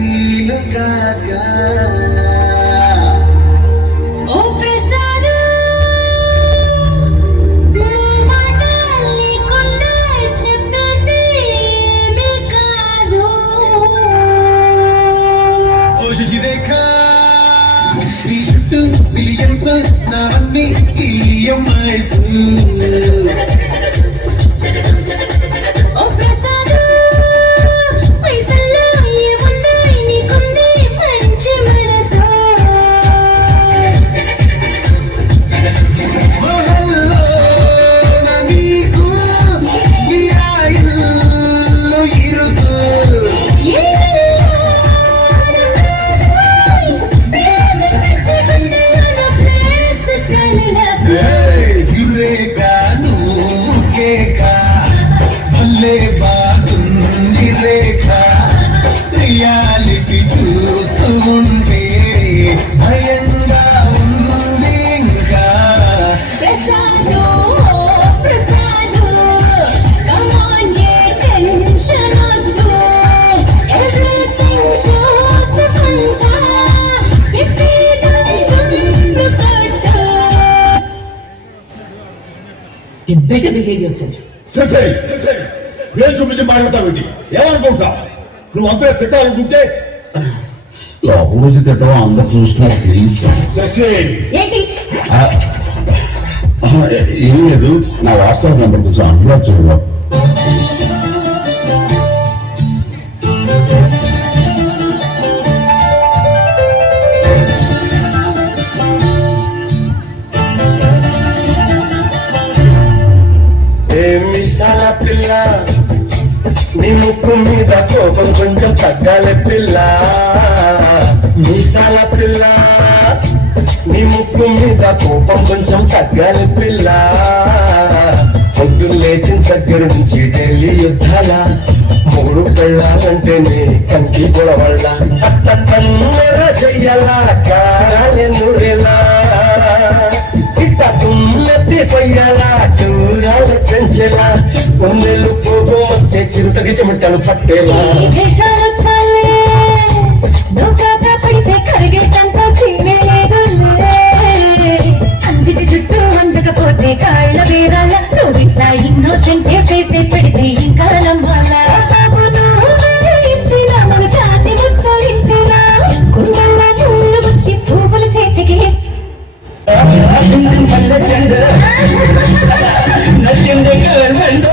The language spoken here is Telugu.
ఫీలు కాగా బిలియన్స్ నాన్ని ఈఎంఐస్ రియాలిటీ చూస్తూ ఉంటే భయంగా ఉంది ఇంకా You better behave yourself. వేలు చూపించి మాట్లాడతావేంటి? ఏమనుకుంటా నువ్వు అందరూ తిట్టాలనుకుంటే లోపల వచ్చి తిట్టవా అందరు చూస్తున్నారు ప్లీజ్. ఏం లేదు నా వాట్సాప్ నెంబర్ కొంచెం అన్బ్లాక్ చేయడం. పిల్ల నీ ముక్కు మీద కోపం కొంచెం తగ్గాలి పిల్ల మీసాల పిల్ల నీ ముక్కు మీద కోపం కొంచెం తగ్గాలి పిల్ల పొద్దున్న లేచిన దగ్గర నుంచి ఢిల్లీ యుద్ధాల మూడు పెళ్ళాలంటేనే కంకి గొడవళ్ళ కన్నెర చెయ్యాలా కారాలే నూరేలా ఇట్ట తుమ్మెత్తి పొయ్యాలా దూరాలు పెంచేలా కొన్నేళ్ళు పోగో వస్తే చిరుతకి చెమటలు పట్టేలా అందిటి చుట్టూ అందకపోతే కాళ్ళ వేరాల నువ్వు ఇట్లా ఇన్నోసెంట్ ఫేస్ పెడితే ఇంకా నమ్మాలా ఇంటిలా మన జాతి మొత్తం ఇంటిలా కుండల్లో చూళ్ళు వచ్చి పువ్వుల చేతికి నచ్చింది గవర్నమెంట్